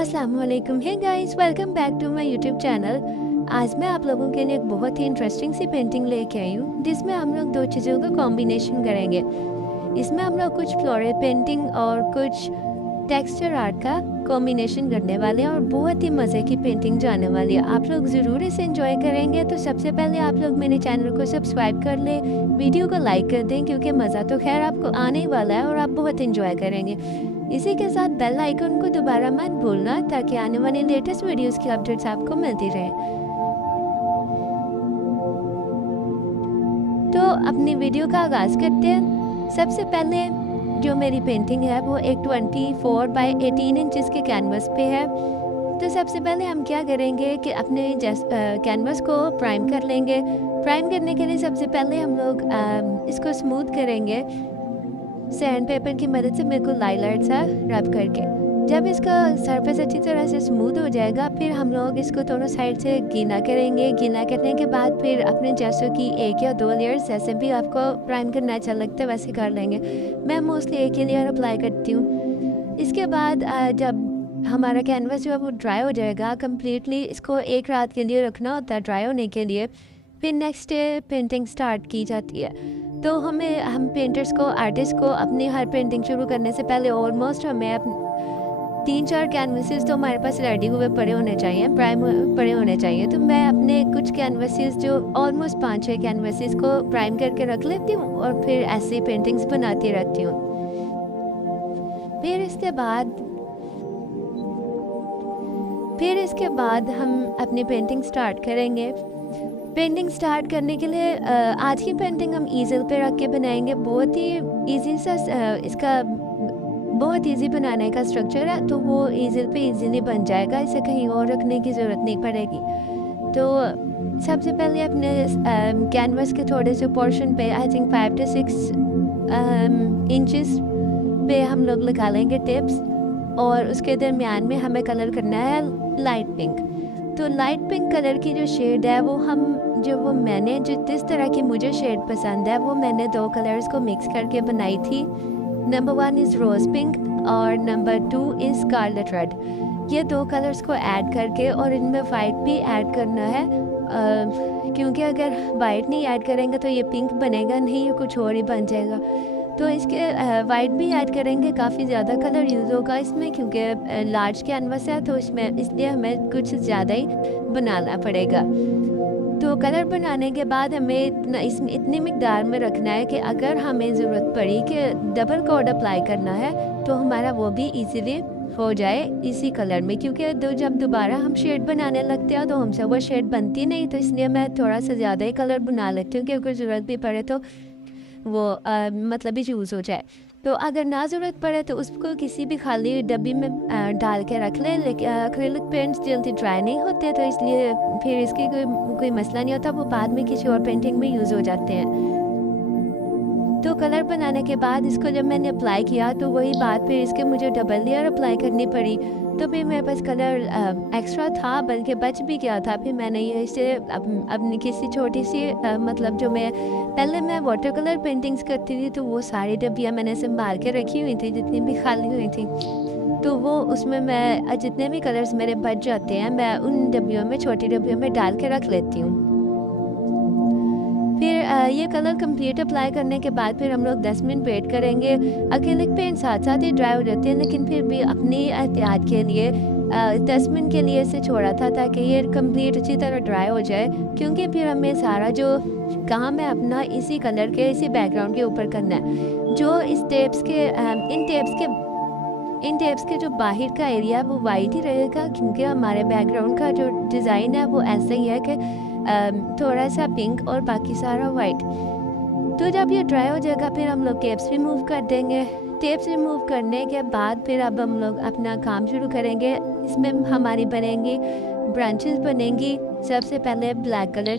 अस्सलाम वालेकुम। Hey guys, welcome back to my YouTube channel. आज मैं आप लोगों के लिए एक बहुत ही इंटरेस्टिंग सी पेंटिंग लेके आई हूँ जिसमें हम लोग दो चीज़ों का कॉम्बिनेशन करेंगे। इसमें हम लोग कुछ फ्लोरल पेंटिंग और कुछ टेक्सचर आर्ट का कॉम्बिनेशन करने वाले हैं और बहुत ही मज़े की पेंटिंग जाने वाली है। आप लोग ज़रूर इसे एंजॉय करेंगे। तो सबसे पहले आप लोग मेरे चैनल को सब्सक्राइब कर लें, वीडियो को लाइक कर दें क्योंकि मज़ा तो खैर आपको आने ही वाला है और आप बहुत एंजॉय करेंगे। इसी के साथ बेल आइकन को दोबारा मत भूलना ताकि आने वाली लेटेस्ट वीडियोस की अपडेट्स आपको मिलती रहें। तो अपनी वीडियो का आगाज़ करते हैं। सबसे पहले जो मेरी पेंटिंग है वो एक 24 बाई 18 इंचज़ के कैनवस पे है। तो सबसे पहले हम क्या करेंगे कि अपने कैनवस को प्राइम कर लेंगे। प्राइम करने के लिए सबसे पहले हम लोग इसको स्मूथ करेंगे सैंड पेपर की मदद से, बिल्कुल लाइट सा रब करके। जब इसका सरफेस अच्छी तरह से स्मूथ हो जाएगा फिर हम लोग इसको दोनों साइड से गीला करेंगे। गीला करने के बाद फिर अपने जैसों की एक या दो लेयर्स, जैसे भी आपको प्राइम करना अच्छा लगता है वैसे कर लेंगे। मैं मोस्टली एक ही लेयर अप्लाई करती हूँ। इसके बाद जब हमारा कैनवस जो है वो ड्राई हो जाएगा कम्प्लीटली, इसको एक रात के लिए रखना होता है ड्राई होने के लिए। फिर नेक्स्ट डे पेंटिंग स्टार्ट की जाती है। तो हम पेंटर्स को, आर्टिस्ट को अपनी हर पेंटिंग शुरू करने से पहले ऑलमोस्ट हमें 3-4 कैनवसेस तो हमारे पास रेडी हुए पड़े होने चाहिए, प्राइम पड़े होने चाहिए। तो मैं अपने कुछ कैनवसेस जो ऑलमोस्ट 5-6 कैनवसेस को प्राइम करके रख लेती हूँ और फिर ऐसे पेंटिंग्स बनाती रहती हूँ। फिर इसके बाद हम अपनी पेंटिंग स्टार्ट करेंगे। पेंटिंग स्टार्ट करने के लिए आज की पेंटिंग हम ईज़ल पे रख के बनाएंगे। बहुत ही इजी सा इसका बहुत इजी बनाने का स्ट्रक्चर है, तो वो ईज़ल पे इजीली बन जाएगा, इसे कहीं और रखने की ज़रूरत नहीं पड़ेगी। तो सबसे पहले अपने कैनवस के थोड़े से पोर्शन पे आई थिंक 5 to 6 इंचज़ पे हम लोग लगा लेंगे टिप्स, और उसके दरमियान में हमें कलर करना है लाइट पिंक। तो लाइट पिंक कलर की जो शेड है वो मैंने जिस तरह की मुझे शेड पसंद है वो मैंने 2 कलर्स को मिक्स करके बनाई थी। नंबर 1 इज़ रोज़ पिंक और नंबर 2 इज़ स्कारलेट रेड। ये 2 कलर्स को ऐड करके, और इनमें वाइट भी ऐड करना है क्योंकि अगर वाइट नहीं ऐड करेंगे तो ये पिंक बनेगा नहीं, ये कुछ और ही बन जाएगा। तो इसके वाइट भी ऐड करेंगे, काफ़ी ज़्यादा कलर यूज़ होगा इसमें क्योंकि लार्ज कैनवस है, तो इसलिए हमें कुछ ज़्यादा ही बनाना पड़ेगा। तो कलर बनाने के बाद हमें इसमें इतनी मिकदार में रखना है कि अगर हमें ज़रूरत पड़ी कि डबल कोड अप्लाई करना है तो हमारा वो भी इजीली हो जाए इसी कलर में, क्योंकि जब दोबारा हम शेड बनाने लगते हैं तो हमसे वो शेड बनती नहीं। तो इसलिए मैं थोड़ा सा ज़्यादा ही कलर बना लेती हूँ कि अगर ज़रूरत भी पड़े तो वो मतलब ही यूज़ हो जाए। तो अगर ना ज़रूरत पड़े तो उसको किसी भी खाली डब्बी में डाल के रख लें। लेकिन एक्रिलिक पेंट्स जल्दी ड्राई नहीं होते, तो इसलिए फिर इसकी कोई मसला नहीं होता, वो बाद में किसी और पेंटिंग में यूज़ हो जाते हैं। तो कलर बनाने के बाद इसको जब मैंने अप्लाई किया तो वही बात, फिर इसके मुझे डबल लेयर अप्लाई करनी पड़ी। तो फिर मेरे पास कलर एक्स्ट्रा था, बल्कि बच भी गया था। फिर मैंने ये इसे अपनी किसी छोटी सी मतलब जो पहले मैं वाटर कलर पेंटिंग्स करती थी, तो वो सारी डब्बियाँ मैंने संभाल के रखी हुई थी जितनी भी खाली हुई थी। तो वो उसमें मैं जितने भी कलर्स मेरे बच जाते हैं मैं उन डब्बियों में, छोटी डब्बियों में डाल के रख लेती हूँ। फिर ये कलर कंप्लीट अप्लाई करने के बाद फिर हम लोग 10 मिनट वेट करेंगे। एक्रिलिक पेंट साथ साथ ही ड्राई हो जाते हैं, लेकिन फिर भी अपनी एहतियात के लिए 10 मिनट के लिए इसे छोड़ा था ताकि ये कंप्लीट अच्छी तरह ड्राई हो जाए, क्योंकि फिर हमें सारा जो काम है अपना इसी कलर के, इसी बैकग्राउंड के ऊपर करना है। जो इस इन टेप्स के जो बाहर का एरिया है वो वाइट ही रहेगा, क्योंकि हमारे बैकग्राउंड का जो डिज़ाइन है वो ऐसा ही है कि थोड़ा सा पिंक और बाकी सारा वाइट। तो जब ये ड्राई हो जाएगा फिर हम लोग टेप्स रिमूव कर देंगे। टेप्स रिमूव करने के बाद फिर अब हम लोग अपना काम शुरू करेंगे। इसमें हमारी बनेंगी ब्रांचेस बनेंगी। सबसे पहले ब्लैक कलर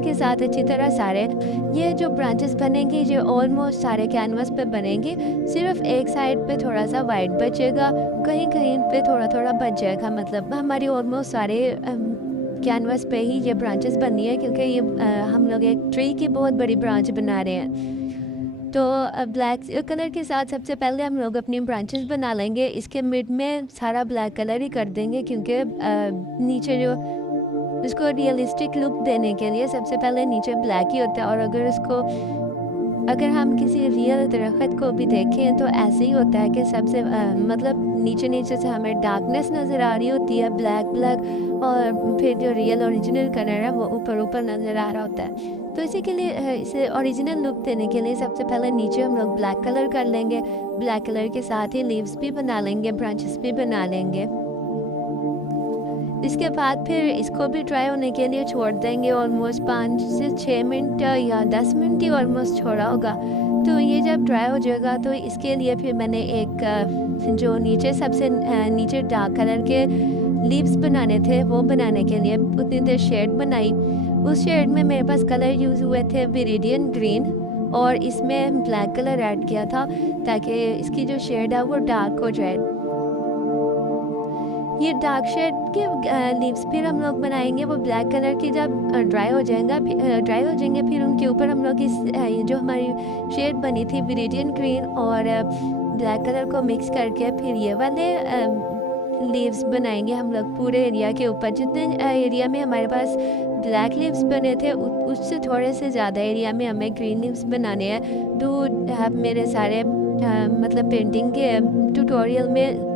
के साथ अच्छी तरह सारे ये जो ब्रांचेस बनेंगी ये ऑलमोस्ट सारे कैनवस पे बनेंगी। सिर्फ एक साइड पे थोड़ा सा वाइट बचेगा, कहीं कहीं पे थोड़ा थोड़ा बच जाएगा। मतलब हमारी ऑलमोस्ट सारे कैनवस पे ही ये ब्रांचेस बननी है, क्योंकि ये हम लोग एक ट्री की बहुत बड़ी ब्रांच बना रहे हैं। तो ब्लैक कलर के साथ सबसे पहले हम लोग अपनी ब्रांचेस बना लेंगे। इसके मिड में सारा ब्लैक कलर ही कर देंगे, क्योंकि नीचे जो इसको रियलिस्टिक लुक देने के लिए सबसे पहले नीचे ब्लैक ही होता है। और अगर हम किसी रियल दरख्त को भी देखें तो ऐसे ही होता है कि सबसे मतलब नीचे से हमें डार्कनेस नज़र आ रही होती है, ब्लैक, और फिर जो रियल ओरिजिनल कलर है वो ऊपर नज़र आ रहा होता है। तो इसी के लिए इसे ओरिजिनल लुक देने के लिए सबसे पहले नीचे हम लोग ब्लैक कलर कर लेंगे। ब्लैक कलर के साथ ही लीव्स भी बना लेंगे, ब्रांचेस भी बना लेंगे। इसके बाद फिर इसको भी ड्राई होने के लिए छोड़ देंगे। ऑलमोस्ट 5 से 6 मिनट या 10 मिनट ही ऑलमोस्ट छोड़ा होगा। तो ये जब ड्राई हो जाएगा तो इसके लिए फिर मैंने एक जो नीचे सबसे नीचे डार्क कलर के लीव्स बनाने थे वो बनाने के लिए उतनी देर शेड बनाई। उस शेड में मेरे पास कलर यूज़ हुए थे विरिडियन ग्रीन, और इसमें ब्लैक कलर ऐड किया था ताकि इसकी जो शेड है वो डार्क हो जाए। ये डार्क शेड के लीव्स फिर हम लोग बनाएंगे। वो ब्लैक कलर की जब ड्राई हो जाएंगे फिर उनके ऊपर हम लोग इस जो हमारी शेड बनी थी विरिडियन ग्रीन और ब्लैक कलर को मिक्स करके फिर ये वाले लीव्स बनाएंगे हम लोग पूरे एरिया के ऊपर। जितने एरिया में हमारे पास ब्लैक लीव्स बने थे उससे थोड़े से ज़्यादा एरिया में हमें ग्रीन लीव्स बनाने हैं। तो आप मेरे सारे मतलब पेंटिंग के ट्यूटोरियल में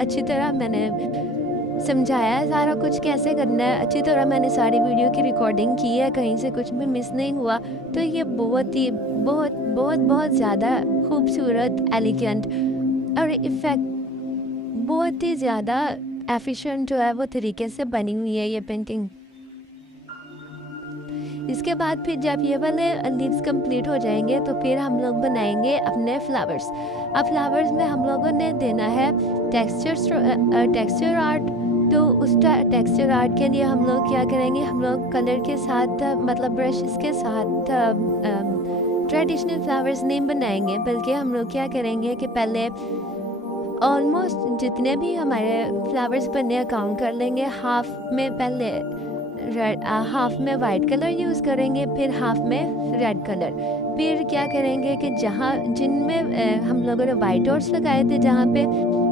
अच्छी तरह मैंने समझाया है सारा कुछ कैसे करना है। अच्छी तरह मैंने सारी वीडियो की रिकॉर्डिंग की है, कहीं से कुछ भी मिस नहीं हुआ। तो ये बहुत ज़्यादा खूबसूरत, एलिगेंट और इफ़ेक्ट बहुत ही ज़्यादा एफिशिएंट जो है वो तरीके से बनी हुई है ये पेंटिंग। इसके बाद फिर जब ये वाले लीव्स कंप्लीट हो जाएंगे तो फिर हम लोग बनाएंगे अपने फ्लावर्स। अब फ्लावर्स में हम लोगों ने देना है टेक्सचर आर्ट। तो उस टेक्सचर आर्ट के लिए हम लोग क्या करेंगे, हम लोग कलर के साथ मतलब ब्रश के साथ ट्रेडिशनल फ्लावर्स नहीं बनाएंगे, बल्कि हम लोग क्या करेंगे कि पहले ऑलमोस्ट जितने भी हमारे फ्लावर्स बने काउंट कर लेंगे। हाफ में वाइट कलर यूज़ करेंगे, फिर हाफ में रेड कलर। फिर क्या करेंगे कि जिनमें हम लोगों ने वाइट डॉट्स लगाए थे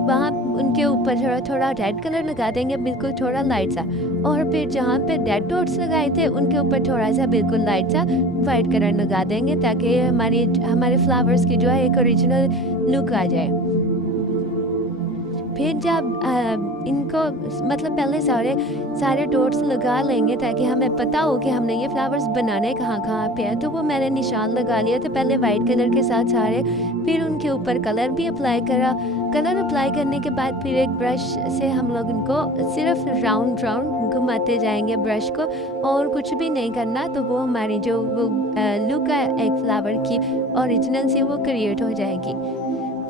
वहाँ उनके ऊपर थोड़ा रेड कलर लगा देंगे, बिल्कुल थोड़ा लाइट सा। और फिर जहाँ पे रेड डॉट्स लगाए थे उनके ऊपर थोड़ा सा बिल्कुल लाइट सा वाइट कलर लगा देंगे, ताकि हमारे फ्लावर्स की जो है एक ओरिजिनल लुक आ जाए। फिर जब इनको मतलब पहले सारे डॉट्स लगा लेंगे ताकि हमें पता हो कि हमने ये फ्लावर्स बनाने कहाँ पे है। तो वो मैंने निशान लगा लिया था पहले वाइट कलर के साथ सारे। फिर उनके ऊपर कलर भी अप्लाई करा। कलर अप्लाई करने के बाद फिर एक ब्रश से हम लोग इनको सिर्फ राउंड घुमाते जाएंगे ब्रश को, और कुछ भी नहीं करना। तो वो हमारी जो लुक है एक फ्लावर की ओरिजिनल सी वो क्रिएट हो जाएगी।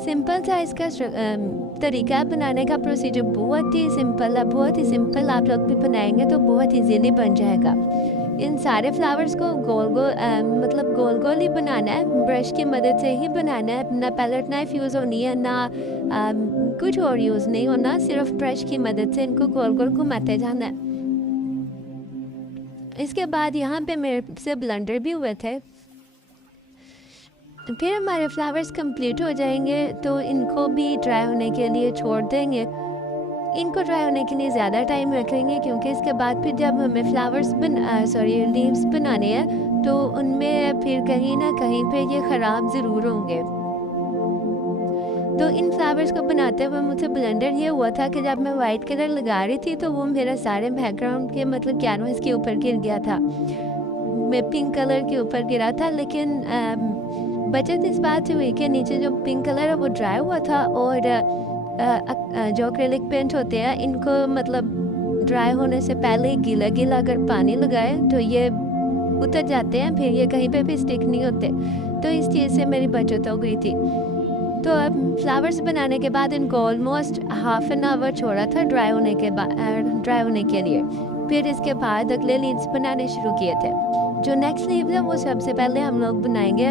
सिंपल सा इसका तरीका बनाने का प्रोसीजर बहुत ही सिंपल है, बहुत ही सिंपल। आप लोग भी बनाएंगे तो बहुत इजीली बन जाएगा। इन सारे फ्लावर्स को गोल गोल ही बनाना है, ब्रश की मदद से ही बनाना है। ना पैलेट नाइफ यूज़ होनी है, ना कुछ और यूज़ नहीं होना, सिर्फ ब्रश की मदद से इनको गोल गोल घुमाते जाना है। इसके बाद यहाँ पे मेरे से ब्लेंडर भी हुए थे। फिर हमारे फ्लावर्स कंप्लीट हो जाएंगे तो इनको भी ड्राई होने के लिए छोड़ देंगे। इनको ड्राई होने के लिए ज़्यादा टाइम रखेंगे, क्योंकि इसके बाद फिर जब हमें लीव्स बनाने हैं तो उनमें फिर कहीं ना कहीं पे ये ख़राब ज़रूर होंगे। तो इन फ्लावर्स को बनाते हुए मुझसे ब्लेंडर ये हुआ था कि जब मैं वाइट कलर लगा रही थी तो वो मेरा सारे बैकग्राउंड के मतलब कैनवास के ऊपर गिर गया था। मैं पिंक कलर के ऊपर गिरा था, लेकिन बचत इस बात से हुई कि नीचे जो पिंक कलर है वो ड्राई हुआ था, और जो एक्रिलिक पेंट होते हैं इनको मतलब ड्राई होने से पहले गीला अगर पानी लगाए तो ये उतर जाते हैं, फिर ये कहीं पे भी स्टिक नहीं होते। तो इस चीज़ से मेरी बचत हो गई थी। तो अब फ्लावर्स बनाने के बाद इनको ऑलमोस्ट हाफ एन आवर छोड़ा था ड्राई होने के लिए। फिर इसके बाद अगले लीव्स बनाने शुरू किए थे। जो नेक्स्ट लीव है वो सबसे पहले हम लोग बनाएंगे।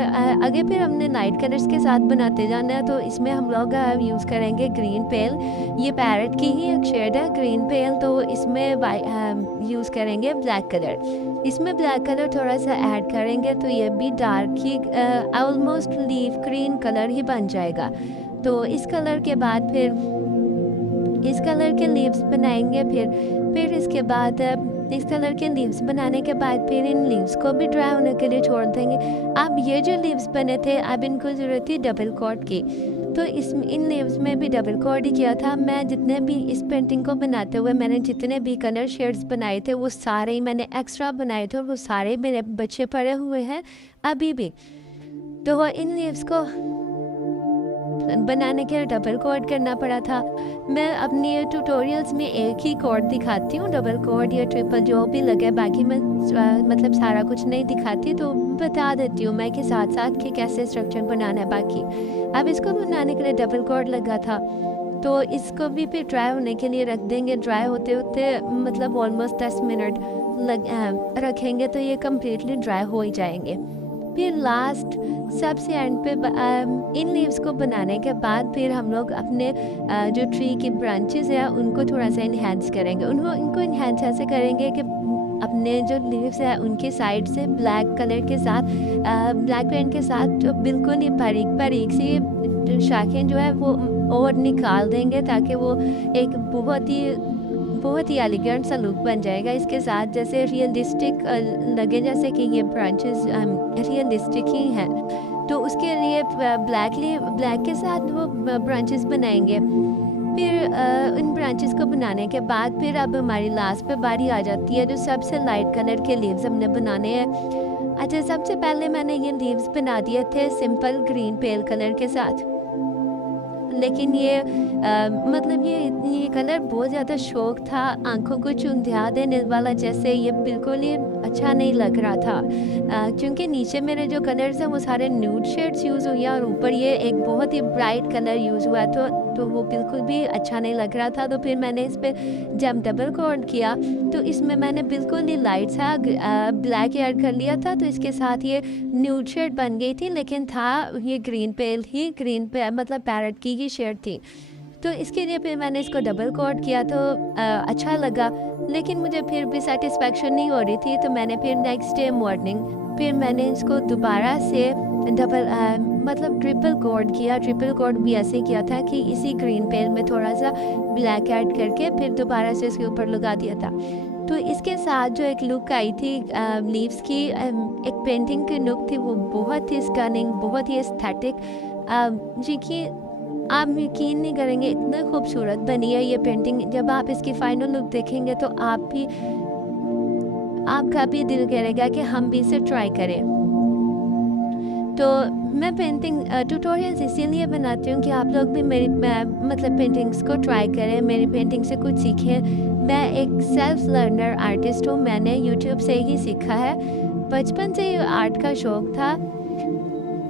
आगे फिर हमने लाइट कलर्स के साथ बनाते जाना है, तो इसमें हम लोग यूज़ करेंगे ग्रीन पेल। ये पैरेट की ही एक शेड है ग्रीन पेल, तो इसमें यूज़ करेंगे ब्लैक कलर। इसमें ब्लैक कलर थोड़ा सा ऐड करेंगे तो ये भी डार्क ही ऑलमोस्ट लीफ ग्रीन कलर ही बन जाएगा। तो इस कलर के बाद फिर इस कलर के लीव्स बनाएंगे। फिर इसके बाद इस कलर के लीव्स बनाने के बाद फिर इन लीव्स को भी ड्राई होने के लिए छोड़ देंगे। अब ये जो लीव्स बने थे अब इनको ज़रूरत थी डबल कोट की, तो इन लीव्स में भी डबल कोट ही किया था। मैं जितने भी इस पेंटिंग को बनाते हुए मैंने जितने भी कलर शेड्स बनाए थे वो सारे ही मैंने एक्स्ट्रा बनाए थे और वो सारे मेरे बच्चे पड़े हुए हैं अभी भी। तो इन लीव्स को बनाने के लिए डबल कोट करना पड़ा था। मैं अपनी ट्यूटोरियल्स में एक ही कोट दिखाती हूँ, डबल कोट या ट्रिपल जो भी लगे, बाकी मैं मतलब सारा कुछ नहीं दिखाती, तो बता देती हूँ मैं कि साथ साथ कि कैसे स्ट्रक्चर बनाना है बाकी। अब इसको बनाने के लिए डबल कोट लगा था, तो इसको भी फिर ड्राई होने के लिए रख देंगे। ड्राई होते होते मतलब ऑलमोस्ट 10 मिनट रखेंगे तो ये कम्प्लीटली ड्राई हो ही जाएंगे। फिर लास्ट सबसे एंड पे इन लीव्स को बनाने के बाद फिर हम लोग अपने जो ट्री की ब्रांचेस है उनको थोड़ा सा इन्हेंस करेंगे। इनको इन्हेंस ऐसे करेंगे कि अपने जो लीव्स है उनके साइड से ब्लैक कलर के साथ ब्लैक पेंट के साथ जो बिल्कुल ही बारीक बारीक सी शाखें जो है वो और निकाल देंगे, ताकि वो एक बहुत ही एलिगेंट सा लुक बन जाएगा। इसके साथ जैसे रियलिस्टिक लगे, जैसे कि ये ब्रांचेस रियलिस्टिक ही हैं, तो उसके लिए ब्लैक के साथ वो ब्रांचेस बनाएंगे। फिर इन ब्रांचेस को बनाने के बाद फिर अब हमारी लास्ट पे बारी आ जाती है जो सबसे लाइट कलर के लीव्स हमने बनाने हैं। अच्छा, सबसे पहले मैंने ये लीव्स बना दिए थे सिंपल ग्रीन पेल कलर के साथ, लेकिन ये मतलब ये कलर बहुत ज़्यादा शौक था, आंखों को चुंधिया देने वाला, जैसे ये बिल्कुल ही अच्छा नहीं लग रहा था। क्योंकि नीचे मेरे जो कलर्स हैं वो सारे न्यूड शेड्स यूज़ हुए और ऊपर ये एक बहुत ही ब्राइट कलर यूज़ हुआ, तो वो बिल्कुल भी अच्छा नहीं लग रहा था। तो फिर मैंने इस पर जब डबल कोट किया तो इसमें मैंने बिल्कुल ही लाइट सा ब्लैक ऐड कर लिया था, तो इसके साथ ये न्यूड शेड बन गई थी, लेकिन था ये ग्रीन पे मतलब पैरेट की ही शेड थी। तो इसके लिए फिर मैंने इसको डबल कोट किया तो अच्छा लगा, लेकिन मुझे फिर भी सेटिस्फेक्शन नहीं हो रही थी। तो मैंने फिर नेक्स्ट डे मॉर्निंग फिर मैंने इसको दोबारा से मतलब ट्रिपल कोट भी ऐसे किया था कि इसी ग्रीन पेल में थोड़ा सा ब्लैक ऐड करके फिर दोबारा से इसके ऊपर लगा दिया था। तो इसके साथ जो एक लुक आई थी लीव्स की, एक पेंटिंग की लुक थी, वो बहुत ही स्टनिंग, बहुत ही एस्थेटिक, जी कि आप यकीन नहीं करेंगे इतना खूबसूरत बनी है ये पेंटिंग। जब आप इसकी फाइनल लुक देखेंगे तो आपका भी दिल करेगा कि हम भी इसे ट्राई करें। तो मैं पेंटिंग ट्यूटोरियल्स इसीलिए बनाती हूँ कि आप लोग भी मेरी मतलब पेंटिंग्स को ट्राई करें, मेरी पेंटिंग से कुछ सीखें। मैं एक सेल्फ लर्नर आर्टिस्ट हूँ, मैंने यूट्यूब से ही सीखा है। बचपन से आर्ट का शौक़ था।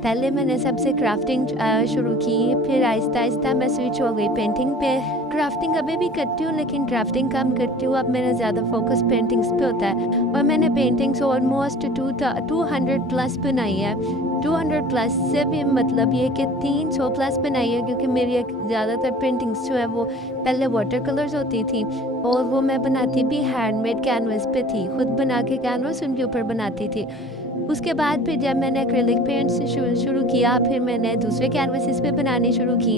पहले मैंने सबसे क्राफ्टिंग शुरू की, फिर आहिस्ता आहिस्ता मैं स्विच हो गई पेंटिंग पे। क्राफ्टिंग अभी भी करती हूँ लेकिन क्राफ्टिंग कम करती हूँ, अब मेरा ज़्यादा फोकस पेंटिंग्स पे होता है। और मैंने पेंटिंग्स ऑलमोस्ट 200 प्लस बनाई है। 200 प्लस से भी मतलब ये कि 300 प्लस बनाई है, क्योंकि मेरी एक ज़्यादातर पेंटिंग्स जो है वो पहले वाटर कलर्स होती थी और वो मैं बनाती भी हैंडमेड कैनवस पे थी, खुद बना के कैनवस उनके ऊपर बनाती थी। उसके बाद फिर जब मैंने एक्रिलिक पेंट से शुरू किया, फिर मैंने दूसरे कैनवसेस पे बनानी शुरू की,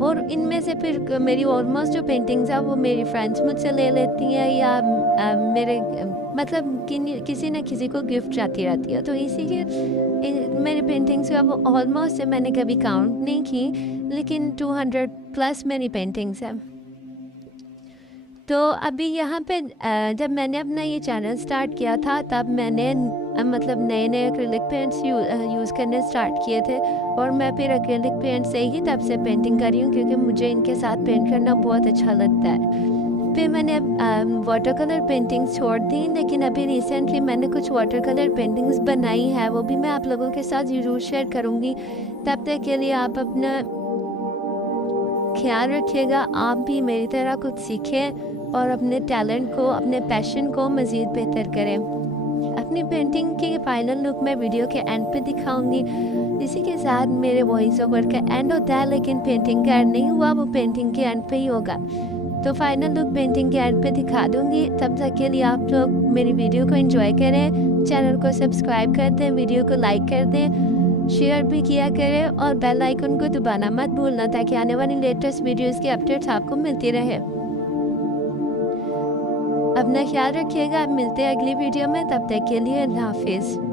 और इनमें से फिर मेरी ऑलमोस्ट जो पेंटिंग्स है वो मेरी फ्रेंड्स मुझसे ले लेती हैं या मेरे मतलब किसी न किसी को गिफ्ट जाती रहती है। तो इसीलिए मेरी पेंटिंग्स है वो ऑलमोस्ट से मैंने कभी काउंट नहीं की, लेकिन 200 प्लस मेरी पेंटिंग्स हैं। तो अभी यहाँ पे जब मैंने अपना ये चैनल स्टार्ट किया था तब मैंने मतलब नए एक्रिलिक पेंट्स यूज़ करने स्टार्ट किए थे, और मैं फिर एक्रिलिक पेंट से ही तब से पेंटिंग कर रही हूँ, क्योंकि मुझे इनके साथ पेंट करना बहुत अच्छा लगता है। फिर मैंने वाटर कलर पेंटिंग्स छोड़ दी, लेकिन अभी रिसेंटली मैंने कुछ वाटर कलर पेंटिंग्स बनाई है, वो भी मैं आप लोगों के साथ ज़रूर शेयर करूँगी। तब तक के लिए आप अपना ख्याल रखिएगा, आप भी मेरी तरह कुछ सीखें और अपने टैलेंट को, अपने पैशन को मज़ीद बेहतर करें। अपनी पेंटिंग की फाइनल लुक मैं वीडियो के एंड पे दिखाऊंगी। इसी के साथ मेरे वॉइस ओवर का एंड होता है, लेकिन पेंटिंग का एंड नहीं हुआ, वो पेंटिंग के एंड पे ही होगा। तो फाइनल लुक पेंटिंग के एंड पे दिखा दूंगी। तब तक के लिए आप लोग मेरी वीडियो को एंजॉय करें, चैनल को सब्सक्राइब कर दें, वीडियो को लाइक कर दें, शेयर भी किया करें और बेल आइकन को दबाना मत भूलना, ताकि आने वाली लेटेस्ट वीडियोस की अपडेट्स आपको मिलती रहे। अपना ख्याल रखिएगा, मिलते हैं अगली वीडियो में, तब तक के लिए अल्लाह हाफिज़।